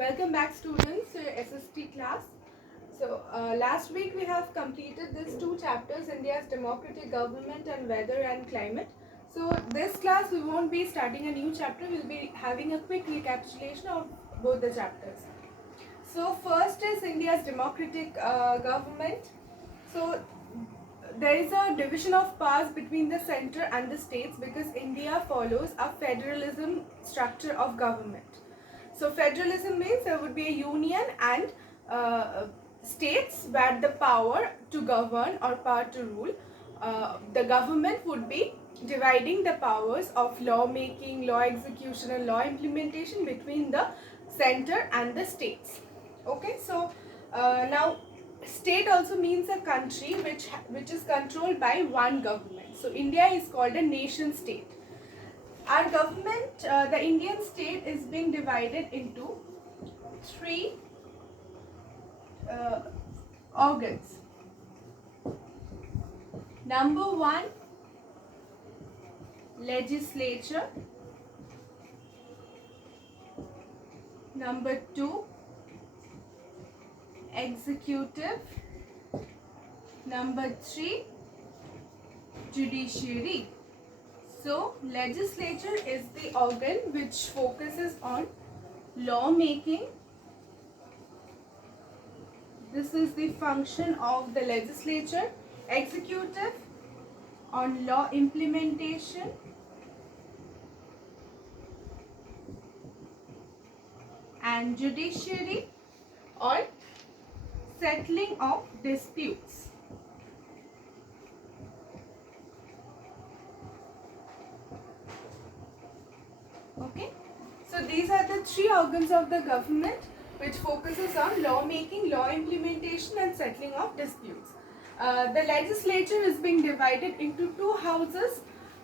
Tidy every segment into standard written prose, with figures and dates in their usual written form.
Welcome back, students, to your SST class. So last week we have completed these two chapters, India's democratic government and weather and climate. So this class we won't be starting a new chapter, we'll be having a quick recapitulation of both the chapters. So first is India's democratic government. So there is a division of powers between the center and the states because India follows a federalism structure of government. So federalism means there would be a union and states where the power to govern or power to rule. The government would be dividing the powers of law making, law execution and law implementation between the center and the states. Okay, so now state also means a country which is controlled by one government. So India is called a nation state. Our government, the Indian state, is being divided into three organs. Number one, legislature. Number two, executive. Number three, judiciary. So, legislature is the organ which focuses on law making. This is the function of the legislature. Executive on law implementation. And judiciary on settling of disputes. Okay, so these are the three organs of the government which focuses on law making, law implementation and settling of disputes. The legislature is being divided into two houses.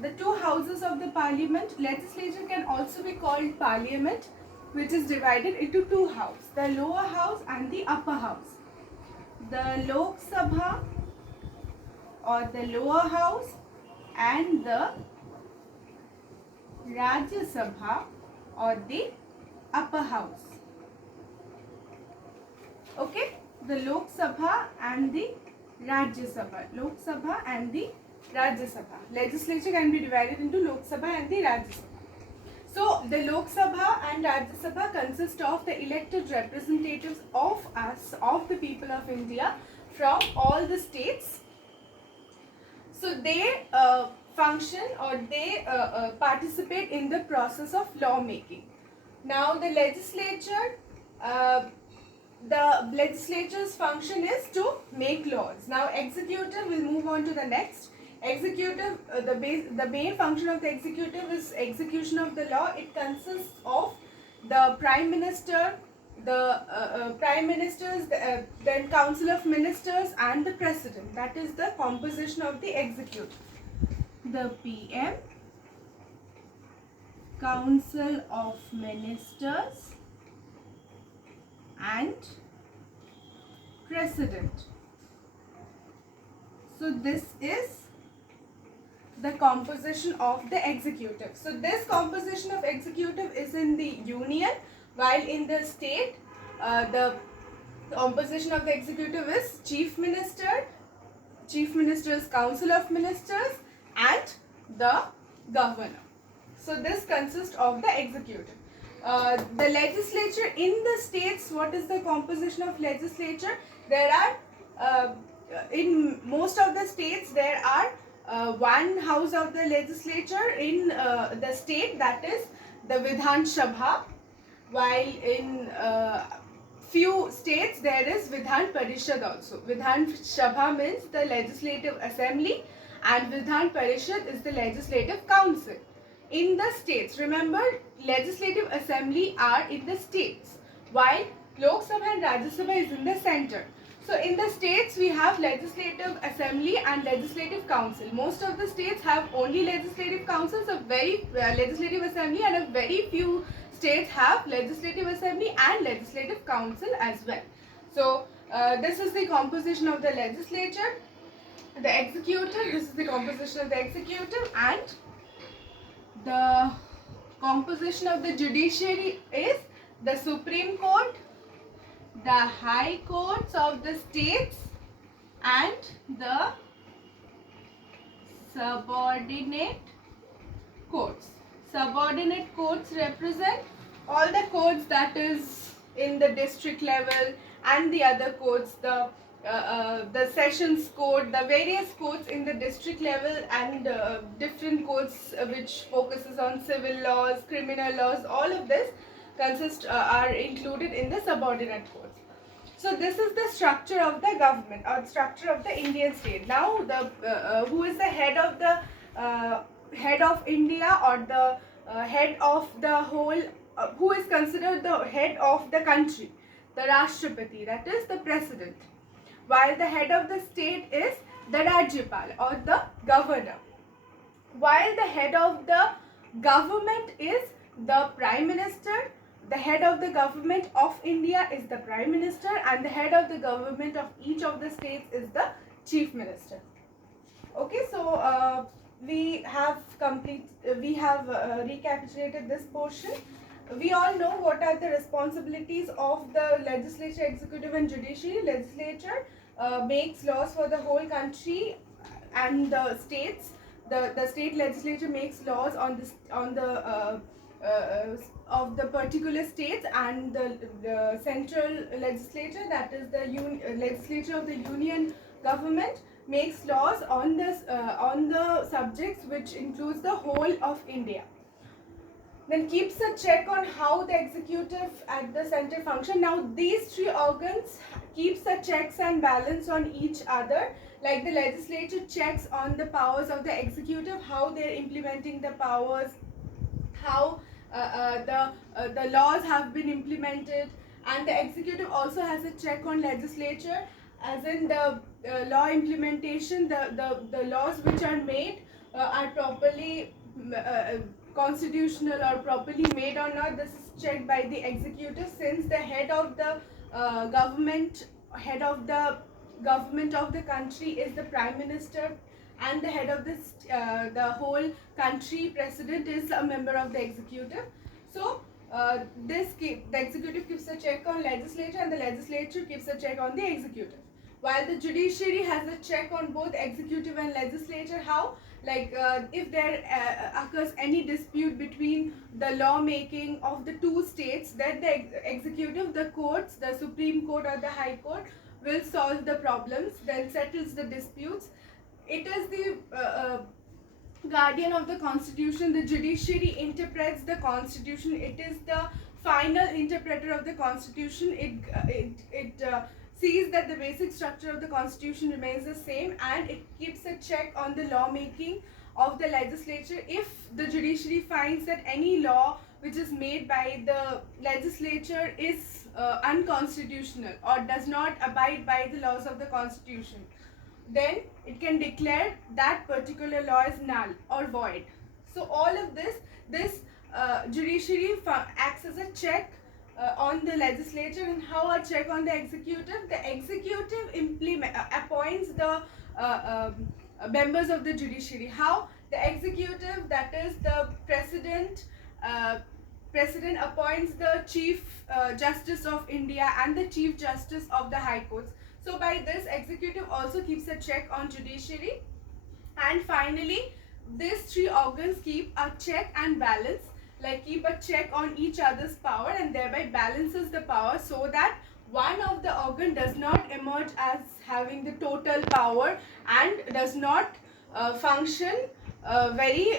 The two houses of the parliament. Legislature can also be called parliament, which is divided into two houses, the lower house and the upper house. The Lok Sabha or the lower house and the Rajya Sabha or the upper house. Okay, the Lok Sabha and the Rajya Sabha. Lok Sabha and the Rajya Sabha. Legislature can be divided into Lok Sabha and the Rajya Sabha. So the Lok Sabha and Rajya Sabha consist of the elected representatives of us, of the people of India from all the states. So they function or they participate in the process of law making. Now the legislature's function is to make laws. Now executive, will move on to the next. Executive, the main function of the executive is execution of the law. It consists of the prime minister, the prime ministers, then council of ministers and the president. That is the composition of the executive. The PM, council of ministers and president. So this is the composition of the executive. So this composition of executive is in the union, while in the state the composition of the executive is chief minister, chief minister's council of ministers and the governor. So this consists of the executive. The legislature in the states, what is the composition of legislature? There are in most of the states there are one house of the legislature in the state, that is the Vidhan Sabha, while in few states there is Vidhan Parishad also. Vidhan Sabha means the legislative assembly and Vidhan Parishad is the legislative council. In the states, remember, legislative assembly are in the states, while Lok Sabha and Rajya Sabha is in the center. So in the states we have legislative assembly and legislative council. Most of the states have only legislative councils, a very legislative assembly, and a very few states have legislative assembly and legislative council as well. So this is the composition of the legislature. The executive, this is the composition of the executive, and the composition of the judiciary is the Supreme Court, the High Courts of the states, and the subordinate courts. Subordinate courts represent all the courts that is in the district level and the other courts, the sessions court, the various courts in the district level, and different courts which focuses on civil laws, criminal laws. All of this are included in the subordinate courts. So this is the structure of the government or structure of the Indian state. Now, who is the head of India, or the head of the whole, who is considered the head of the country? The Rashtrapati, that is the president. While the head of the state is the Rajyapal or the governor. While the head of the government is the prime minister. The head of the government of India is the prime minister, and the head of the government of each of the states is the chief minister. Okay, so we have recapitulated this portion. We all know what are the responsibilities of the legislature, executive, and judiciary. Legislature makes laws for the whole country and the states. The state legislature makes laws of the particular states, and the central legislature, that is the legislature of the union government, makes laws on the subjects which includes the whole of India. Then keeps a check on how the executive at the center function. Now these three organs keeps a checks and balance on each other. Like the legislature checks on the powers of the executive, how they're implementing the powers, how the laws have been implemented, and the executive also has a check on legislature, as in the law implementation, the laws which are made are properly constitutional or properly made or not. This is checked by the executive, since the head of the government of the country is the prime minister, and the head of the whole country, president, is a member of the executive. So the executive keeps a check on legislature, and the legislature keeps a check on the executive. While the judiciary has a check on both executive and legislature. How? Like if there occurs any dispute between the law making of the two states, then the executive, the courts, the Supreme Court or the High Court, will solve the problems, then settles the disputes. It is the guardian of the constitution. The judiciary interprets the constitution. It is the final interpreter of the constitution. It sees that the basic structure of the constitution remains the same, and it keeps a check on the law making of the legislature. If the judiciary finds that any law which is made by the legislature is unconstitutional or does not abide by the laws of the constitution, then it can declare that particular law is null or void. So all of this judiciary acts as a check on the legislature. And how a check on the executive? The executive appoints the members of the judiciary. How? The executive, that is the president appoints the chief justice of India and the chief justice of the high courts. So by this, executive also keeps a check on judiciary. And finally, these three organs keep a check and balance, like keep a check on each other's power, and thereby balances the power, so that one of the organ does not emerge as having the total power and does not function very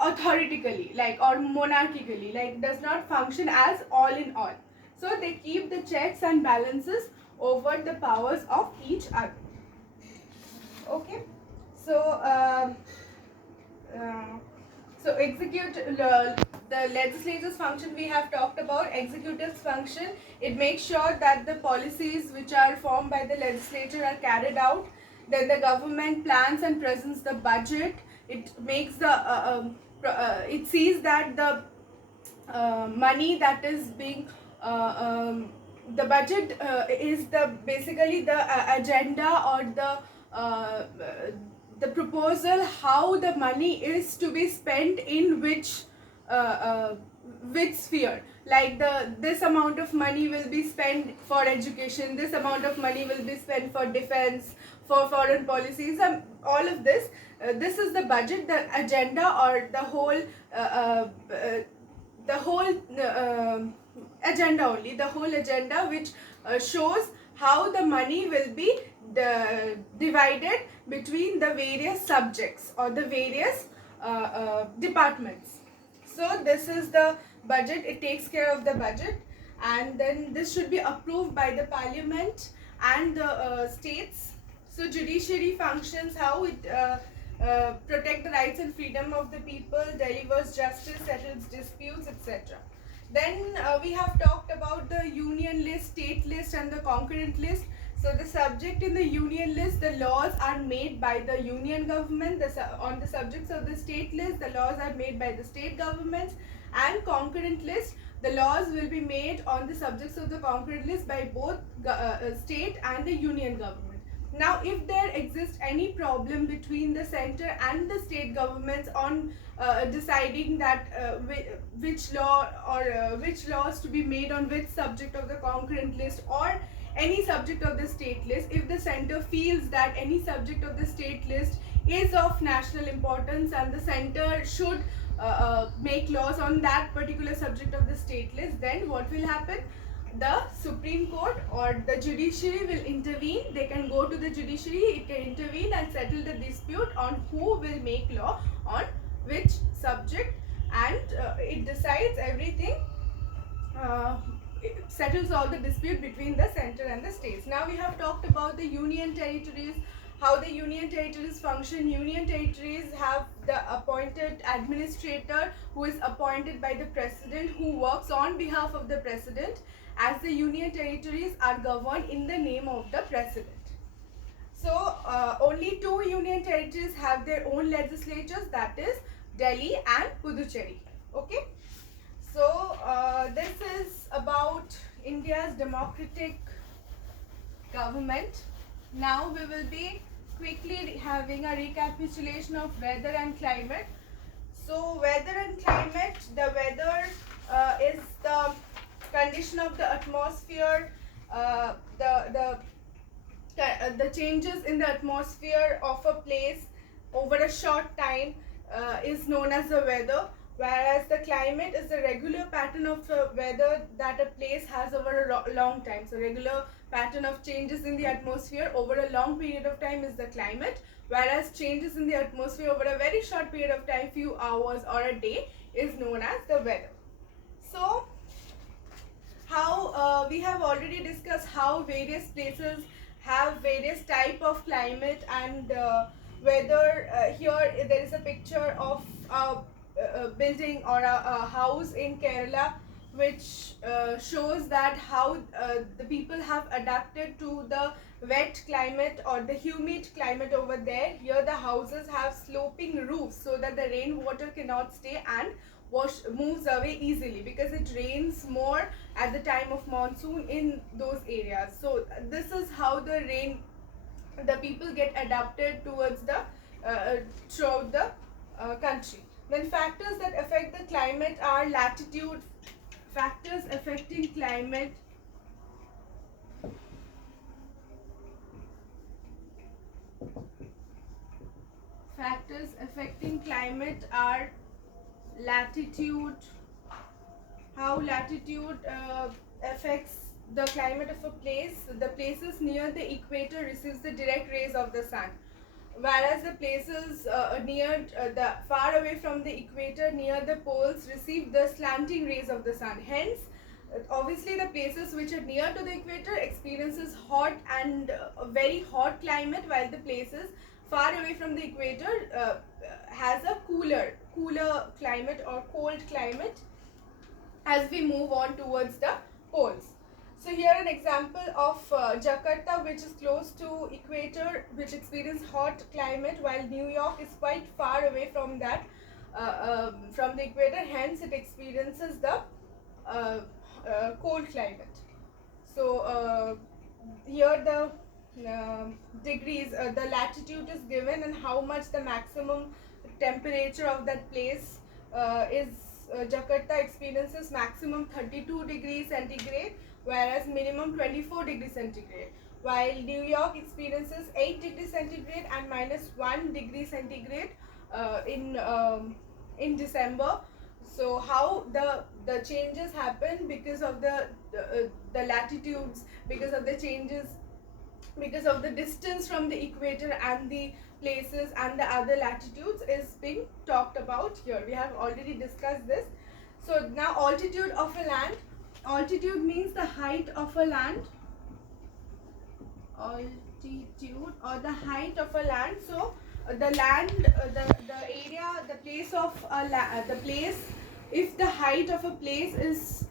authoritically, like, or monarchically, like does not function as all in all. So they keep the checks and balances over the powers of each other. Okay, so so the legislature's function we have talked about. Executive's function, it makes sure that the policies which are formed by the legislature are carried out. Then the government plans and presents the budget. It makes it sees that the money that is being the budget is basically the agenda, or the proposal, how the money is to be spent in which which sphere, like this amount of money will be spent for education, this amount of money will be spent for defense, for foreign policies, and all of this. This is the budget, the agenda, or the whole the whole agenda, only the whole agenda, which shows how the money will be divided between the various subjects or the various departments. So this is the budget. It takes care of the budget, and then this should be approved by the parliament and the states. So judiciary functions how it protect the rights and freedom of the people, delivers justice, settles disputes, etc. Then we have talked about the union list, state list, and the concurrent list. So the subject in the union list, the laws are made by the union government. On the subjects of the state list, the laws are made by the state governments. And concurrent list, the laws will be made on the subjects of the concurrent list by both state and the union government. Now, if there exists any problem between the center and the state governments on deciding that which law or which laws to be made on which subject of the concurrent list or any subject of the state list, if the center feels that any subject of the state list is of national importance and the center should make laws on that particular subject of the state list, then what will happen? The Supreme Court or the judiciary will intervene. They can go to the judiciary, it can intervene and settle the dispute on who will make law on which subject, and it decides everything, it settles all the dispute between the center and the states. Now we have talked about the union territories, how the union territories function. Union territories have the appointed administrator who is appointed by the president, who works on behalf of the president, as the union territories are governed in the name of the president. So only two union territories have their own legislatures, that is Delhi and Puducherry. Okay. So this is about India's democratic government. Now we will be quickly having a recapitulation of weather and climate. So weather and climate, the weather is the condition of the atmosphere, the changes in the atmosphere of a place over a short time is known as the weather, whereas the climate is the regular pattern of the weather that a place has over a long time. So regular pattern of changes in the atmosphere over a long period of time is the climate, whereas changes in the atmosphere over a very short period of time, few hours or a day, is known as the weather. So how we have already discussed how various places have various type of climate and weather. Here there is a picture of a building or a house in Kerala, which shows that how the people have adapted to the wet climate or the humid climate over there. Here the houses have sloping roofs so that the rainwater cannot stay and moves away easily, because it rains more at the time of monsoon in those areas. So this is how the people get adapted towards the throughout the country. Then factors that affect the climate are latitude. Factors affecting climate are latitude. How latitude affects the climate of a place. The places near the equator receives the direct rays of the sun, whereas the places near the far away from the equator, near the poles, receive the slanting rays of the sun. Hence obviously the places which are near to the equator experiences hot and very hot climate, while the places far away from the equator has a cooler climate or cold climate as we move on towards the poles. So here an example of Jakarta, which is close to equator, which experiences hot climate, while New York is quite far away from that from the equator. Hence it experiences the cold climate. So here the degrees, the latitude is given and how much the maximum temperature of that place is Jakarta experiences maximum 32 degrees centigrade, whereas minimum 24 degrees centigrade. While New York experiences 8 degrees centigrade and minus 1 degree centigrade in December. So how the changes happen because of the latitudes, because of the changes, because of the distance from the equator and the places and the other latitudes is being talked about here. We have already discussed this. So now altitude of a land. Altitude means the height of a land. Altitude or the height of a land. So the land, the area, the place of the place, if the height of a place is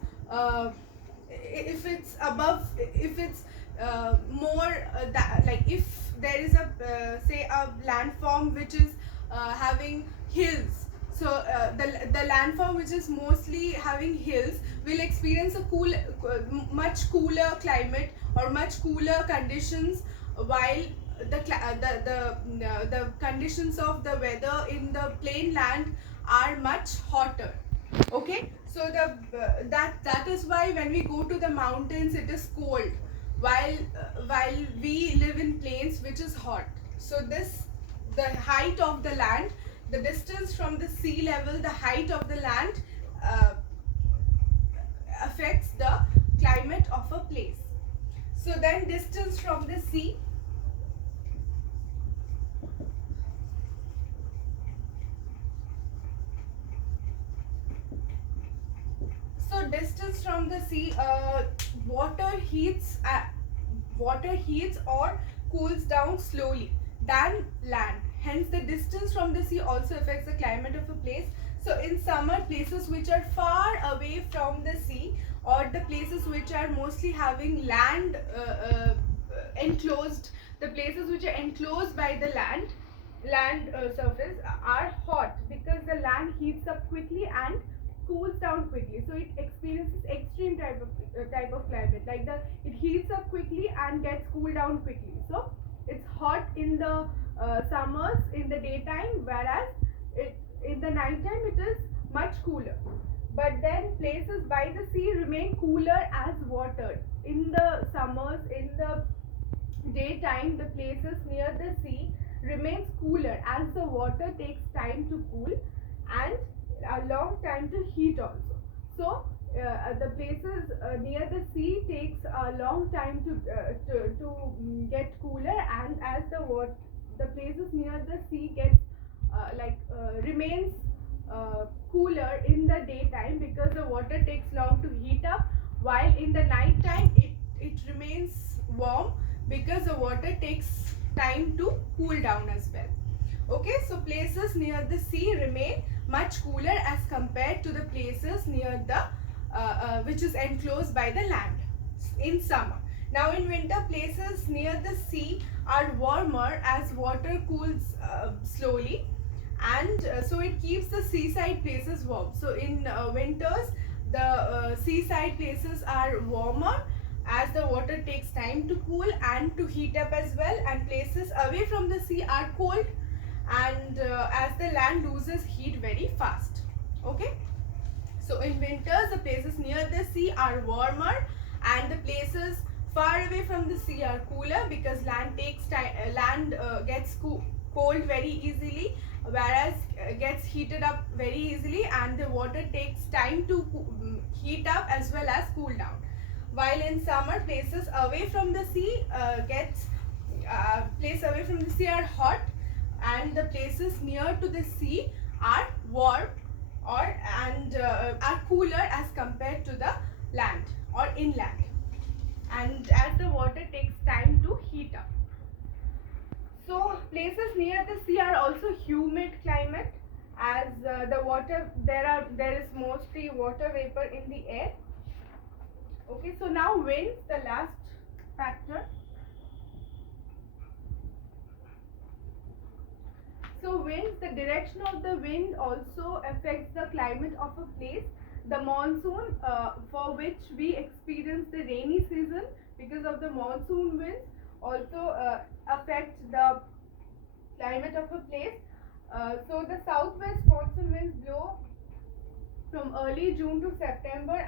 if it's above, if it's more like if there is a say a landform which is having hills, so the landform which is mostly having hills will experience a much cooler climate or much cooler conditions, while the conditions of the weather in the plain land are much hotter. Okay, so that is why when we go to the mountains it is cold, while we live in plains which is hot. So the height of the land, the distance from the sea level, the height of the land affects the climate of a place. So then distance from the sea. So distance from the sea, water heats or cools down slowly than land. Hence, the distance from the sea also affects the climate of a place. So in summer, places which are far away from the sea, or the places which are mostly having land enclosed, the places which are enclosed by the land surface are hot, because the land heats up quickly and cools down quickly. So it experiences extreme type of climate, like it heats up quickly and gets cooled down quickly. So it's hot in the summers in the daytime, whereas in the nighttime it is much cooler. But then places by the sea remain cooler as water. In the summers, in the daytime, the places near the sea remains cooler as the water takes time to cool and a long time to heat also. So the places near the sea takes a long time to get cooler, and as the places near the sea gets remains cooler in the daytime, because the water takes long to heat up, while in the night time it remains warm because the water takes time to cool down as well. Okay, so places near the sea remain much cooler as compared to the places near the which is enclosed by the land in summer. Now in winter, places near the sea are warmer as water cools slowly, and so it keeps the seaside places warm. So in winters, the seaside places are warmer as the water takes time to cool and to heat up as well, and places away from the sea are cold, and as the land loses heat very fast. Okay, so in winters, the places near the sea are warmer and the places far away from the sea are cooler, because land gets cold very easily, whereas gets heated up very easily, and the water takes time to heat up as well as cool down. While in summer, places away from the sea are hot, and the places near to the sea are warm and are cooler as compared to the land or inland, and as the water takes time to heat up. So places near the sea are also humid climate, as the water there is mostly water vapor in the air. Okay, so now winds, the last factor. So winds, the direction of the wind also affects the climate of a place. The monsoon, for which we experience the rainy season, because of the monsoon winds, also affect the climate of a place. So the southwest monsoon winds blow from early June to September and